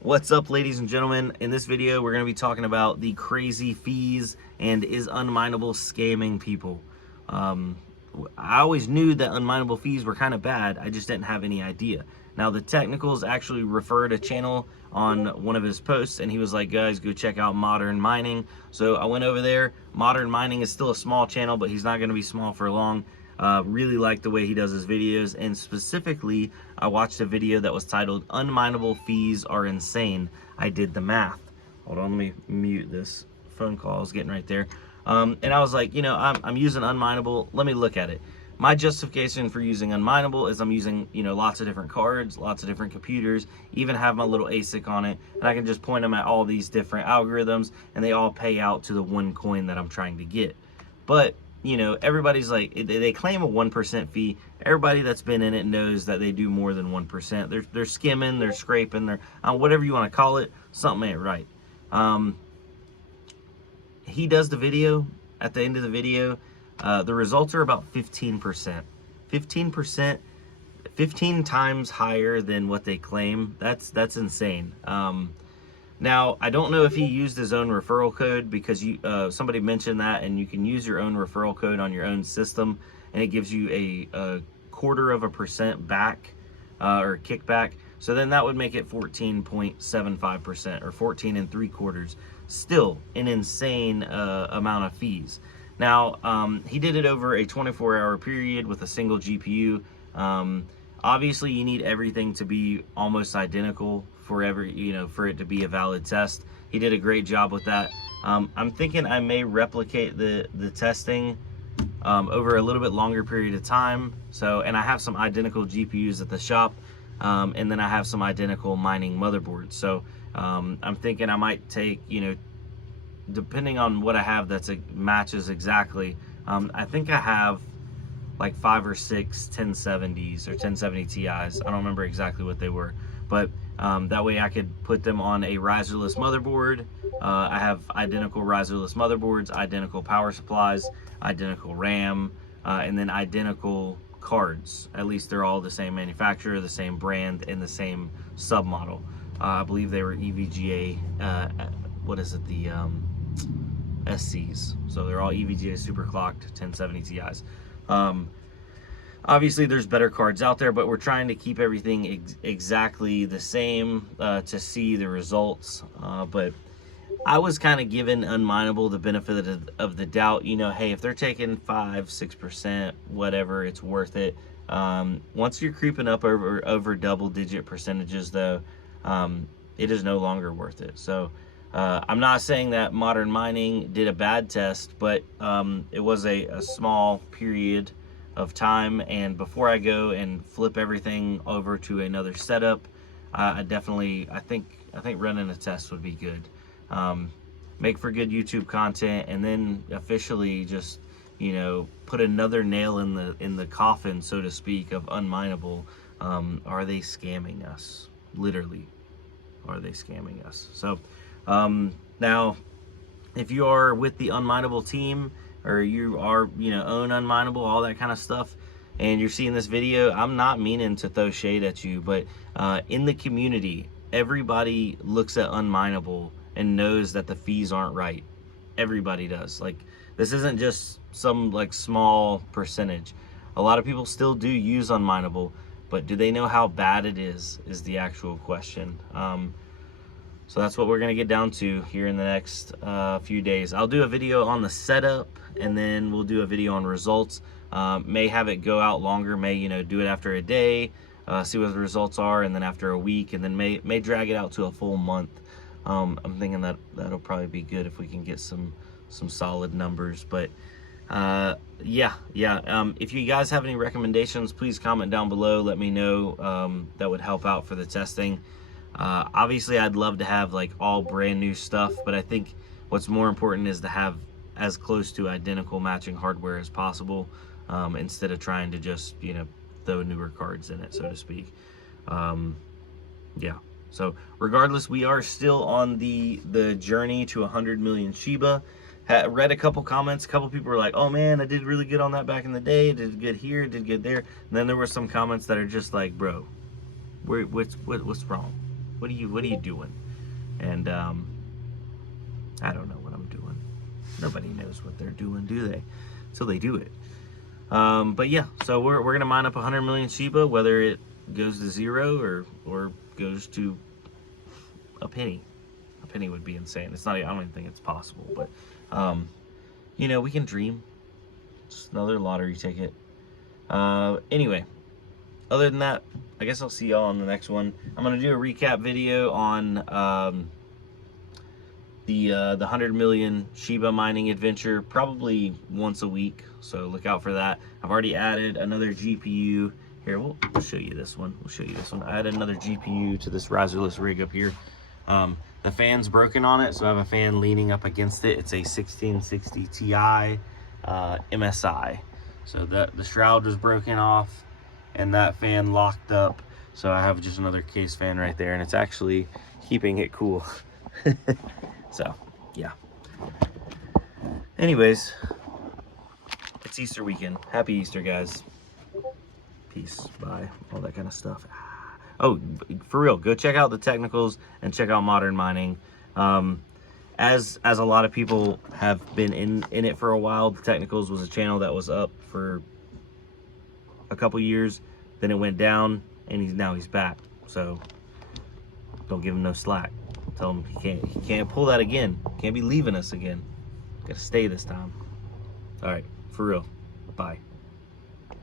What's up, ladies and gentlemen? In this video, we're going to be talking about the crazy fees and is UnMineable scamming people. I always knew that UnMineable fees were kind of bad. I just didn't have any idea. Now, the technicals actually referred a channel on one of his posts, and he was like, guys, go check out Modern Mining. So I went over there. Modern Mining is still a small channel, but he's not going to be small for long. Really like the way he does his videos, and specifically I watched a video that was titled "UnMineable Fees Are Insane. I Did the Math." Hold on, let me mute this phone call. I was getting right there. And I was like, I'm using UnMineable. Let me look at it. My justification for using UnMineable is I'm using, lots of different cards, lots of different computers, even have my little ASIC on it, and I can just point them at all these different algorithms, and they all pay out to the one coin that I'm trying to get. But everybody's like, they claim a 1% fee. Everybody that's been in it knows that they do more than 1%. They're skimming, they're scraping, they're whatever you want to call it. Something ain't right. He does the video. At the end of the video, the results are about 15%. 15%, 15 times higher than what they claim. That's insane. Now, I don't know if he used his own referral code, because somebody mentioned that, and you can use your own referral code on your own system, and it gives you a 1/4% back, or kickback. So then that would make it 14.75%, or 14 3/4. Still an insane amount of fees. Now, he did it over a 24-hour period with a single GPU. Obviously, you need everything to be almost identical for it to be a valid test. He did a great job with that. I'm thinking I may replicate the testing over a little bit longer period of time. And I have some identical GPUs at the shop, and then I have some identical mining motherboards. So I'm thinking I might take, depending on what I have that's matches exactly. I think I have like 5 or 6 1070s or 1070 Ti's. I don't remember exactly what they were, but that way I could put them on a Riserless motherboard. I have identical Riserless motherboards, identical power supplies, identical RAM, and then identical cards. At least they're all the same manufacturer, the same brand, and the same submodel. I believe they were EVGA, what is it, the SCs. So they're all EVGA superclocked 1070 Ti's. Obviously there's better cards out there, but we're trying to keep everything exactly the same to see the results. But I was kind of given UnMineable the benefit of the doubt. Hey, if they're taking 5-6%, whatever, it's worth it. Once you're creeping up over double-digit percentages, though, it is no longer worth it. So I'm not saying that Modern Mining did a bad test, but it was a small period of time, and before I go and flip everything over to another setup, I think running a test would be good. Make for good YouTube content, and then officially just put another nail in the coffin, so to speak, of UnMineable. Are they scamming us? Literally, are they scamming us? So now, if you are with the UnMineable team, or you are, own UnMineable, all that kind of stuff, and you're seeing this video, I'm not meaning to throw shade at you, but in the community, everybody looks at UnMineable and knows that the fees aren't right. Everybody does. Like, this isn't just some small percentage. A lot of people still do use UnMineable, but do they know how bad it is the actual question. So that's what we're going to get down to here in the next few days. I'll do a video on the setup, and then we'll do a video on results. May have it go out longer, may do it after a day, see what the results are, and then after a week, and then may drag it out to a full month. I'm thinking that'll probably be good if we can get some solid numbers. But yeah. If you guys have any recommendations, please comment down below. Let me know. That would help out for the testing. Obviously I'd love to have all brand new stuff, but I think what's more important is to have as close to identical matching hardware as possible, instead of trying to just throw newer cards in it, so to speak. Yeah, so regardless, we are still on the journey to 100 million Shiba. Read a couple comments. A couple people were like, oh man, I did really good on that back in the day, did good here, did good there. And then there were some comments that are just like, bro, what's wrong? What are you doing? And I don't know what I'm doing. Nobody knows what they're doing, do they? So they do it. But yeah, so we're gonna mine up 100 million Shiba, whether it goes to 0 or goes to a penny. A penny would be insane. It's not. I don't even think it's possible. But you know, we can dream. Just another lottery ticket. Anyway, other than that, I guess I'll see y'all on the next one. I'm gonna do a recap video on the 100 million Shiba mining adventure, probably once a week. So look out for that. I've already added another GPU. Here, we'll show you this one. We'll show you this one. I added another GPU to this Riserless rig up here. The fan's broken on it, so I have a fan leaning up against it. It's a 1660 Ti MSI. So the shroud was broken off and that fan locked up. So I have just another case fan right there, and it's actually keeping it cool. So, yeah. Anyways, it's Easter weekend. Happy Easter, guys. Peace, bye, all that kind of stuff. Oh, for real, go check out the technicals and check out Modern Mining. As a lot of people have been in it for a while, the technicals was a channel that was up for a couple years, then it went down, and now he's back. So don't give him no slack. Tell him he can't pull that again. Can't be leaving us again. Gotta stay this time. All right, for real. Bye.